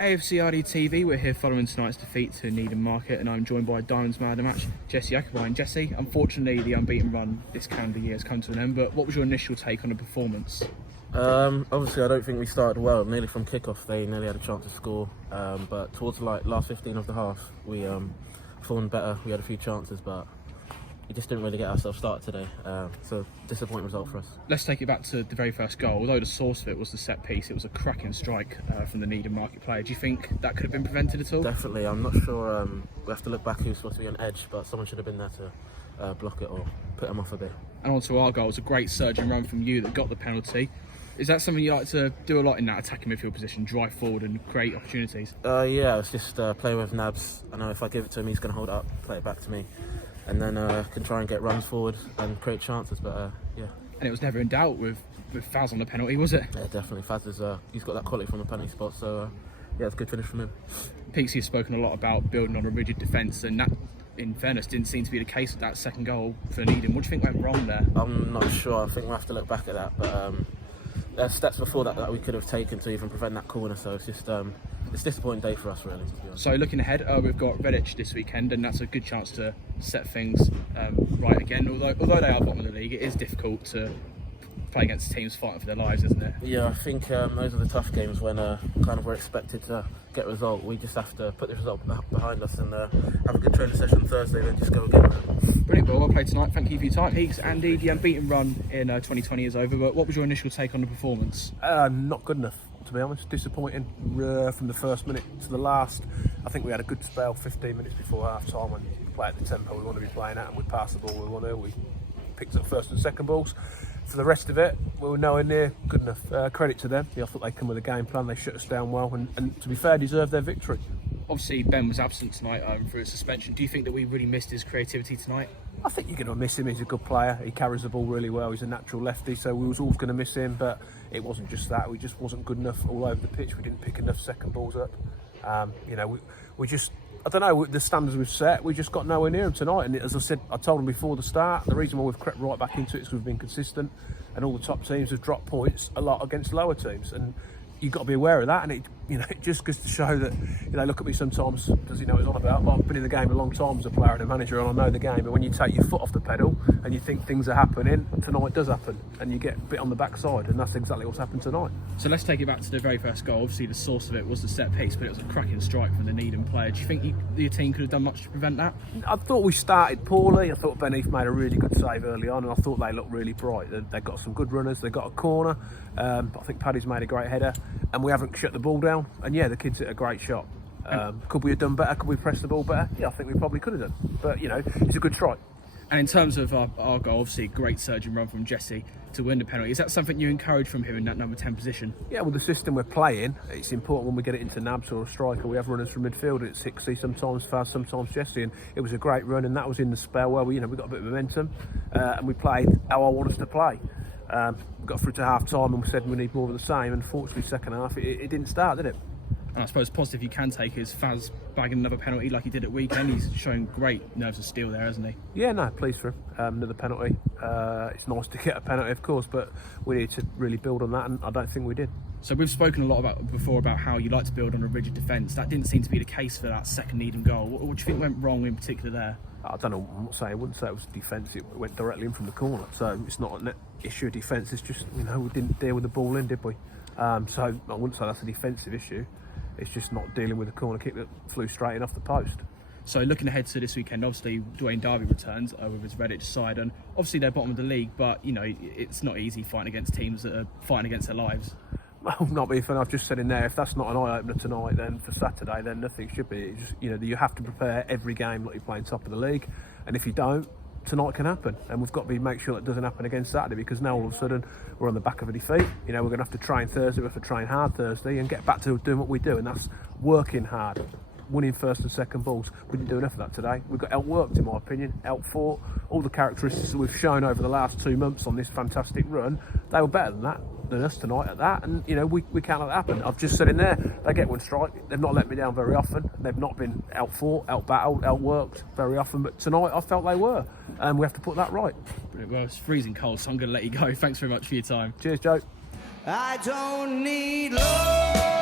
AFCRDTV, we're here following tonight's defeat to Needham Market, and I'm joined by Diamonds man of the match, Jesse Akabine. Jesse, unfortunately the unbeaten run this calendar year has come to an end, but what was your initial take on the performance? Obviously I don't think we started well. Nearly from kick-off they nearly had a chance to score, but towards the last 15 of the half we performed better. We had a few chances, but we just didn't really get ourselves started today, so disappointing result for us. Let's take it back to the very first goal. Although the source of it was the set piece, it was a cracking strike from the Needham Market player. Do you think that could have been prevented at all? Definitely. I'm not sure. We have to look back who's supposed to be on edge, but someone should have been there to block it or put him off a bit. And on to our goal. It was a great surging run from you that got the penalty. Is that something you like to do a lot in that attacking midfield position, drive forward and create opportunities? Yeah, it's just playing with Nabs. I know if I give it to him, he's going to hold it up, play it back to me, and then can try and get runs forward and create chances. But yeah. And it was never in doubt with Faz on the penalty, was it? Yeah, definitely. Faz is he's got that quality from the penalty spot, so yeah, it's a good finish from him. Peaksy has spoken a lot about building on a rigid defence, and that, in fairness, didn't seem to be the case with that second goal for Needham. What do you think went wrong there? I'm not sure. I think we'll have to look back at that, but there's steps before that we could have taken to even prevent that corner, so it's just it's a disappointing day for us, really, to be honest. So looking ahead, we've got Redditch this weekend, and that's a good chance to set things right again. Although they are bottom of the league, it is difficult to play against teams fighting for their lives, isn't it? Yeah, I think those are the tough games when kind of we're expected to get a result. We just have to put the result behind us and have a good training session Thursday, then just go again. Brilliant. Well played tonight. Thank you for your time. Peaks, Andy, the unbeaten run in 2020 is over, but what was your initial take on the performance? Not good enough, to be honest. Disappointing from the first minute to the last. I think we had a good spell 15 minutes before half time when we play at the tempo we want to be playing at, and we pass the ball we want to. We picked up first and second balls. For the rest of it, we were nowhere near good enough. Credit to them. I thought they come with a game plan. They shut us down well, and to be fair, deserved their victory. Obviously, Ben was absent tonight through a suspension. Do you think that we really missed his creativity tonight? I think you're going to miss him. He's a good player. He carries the ball really well. He's a natural lefty, so we was always going to miss him. But it wasn't just that. We just wasn't good enough all over the pitch. We didn't pick enough second balls up. We just, I don't know, the standards we've set, we just got nowhere near him tonight. And as I said, I told him before the start, the reason why we've crept right back into it is because we've been consistent, and all the top teams have dropped points a lot against lower teams. And you've got to be aware of that, and it just goes to show that, look at me sometimes, does he know what he's on about? But I've been in the game a long time as a player and a manager, and I know the game, but when you take your foot off the pedal and you think things are happening, tonight does happen, and you get a bit on the backside, and that's exactly what's happened tonight. So let's take it back to the very first goal. Obviously the source of it was the set piece, but it was a cracking strike from the Needham player. Do you think your team could have done much to prevent that? I thought we started poorly. I thought Ben Heath made a really good save early on, and I thought they looked really bright. They got some good runners, they got a corner, I think Paddy's made a great header, and we haven't shut the ball down. And yeah, the kids hit a great shot. Could we have done better? Could we press the ball better? Yeah, I think we probably could have done. But it's a good strike. And in terms of our goal, obviously a great surging run from Jesse to win the penalty. Is that something you encourage from him in that number 10 position? Yeah, well, the system we're playing, it's important when we get it into Nabs or a striker, we have runners from midfield. It's 60, sometimes Faz, sometimes Jesse, and it was a great run, and that was in the spell where we got a bit of momentum, and we played how I want us to play. We got through to half time and we said we need more of the same. Unfortunately, second half it didn't start, did it? And I suppose positive you can take is Faz bagging another penalty like he did at weekend. He's showing great nerves of steel there, hasn't he? Yeah, no, pleased for him. Another penalty. It's nice to get a penalty, of course, but we need to really build on that, and I don't think we did. So we've spoken a lot before about how you like to build on a rigid defence. That didn't seem to be the case for that second Needham goal. What do you think went wrong in particular there? I don't know. I wouldn't say it was defence. It went directly in from the corner, so it's not an issue of defence. It's just we didn't deal with the ball in, did we? So I wouldn't say that's a defensive issue. It's just not dealing with the corner kick that flew straight in off the post. So looking ahead to this weekend, obviously Dwayne Darby returns with his Redditch side, and obviously they're bottom of the league, but it's not easy fighting against teams that are fighting against their lives. Well, not being fun. I've just said in there, if that's not an eye-opener tonight, then for Saturday, then nothing should be. It's just, you have to prepare every game like you're playing top of the league, and if you don't, tonight can happen, and we've got to make sure that doesn't happen again Saturday, because now all of a sudden we're on the back of a defeat. We're going to have to train Thursday, we have to train hard Thursday and get back to doing what we do, and that's working hard, winning first and second balls. We didn't do enough of that today. We got outworked, in my opinion, outfought. All the characteristics that we've shown over the last 2 months on this fantastic run, they were better than us tonight at that, and we can't let that happen. I've just said in there, they get one strike, they've not let me down very often, they've not been outfought, outbattled, outworked very often, but tonight I felt they were, and we have to put that right. Brilliant. Well, it's freezing cold, so I'm going to let you go. Thanks very much for your time. Cheers, Joe. I don't need love.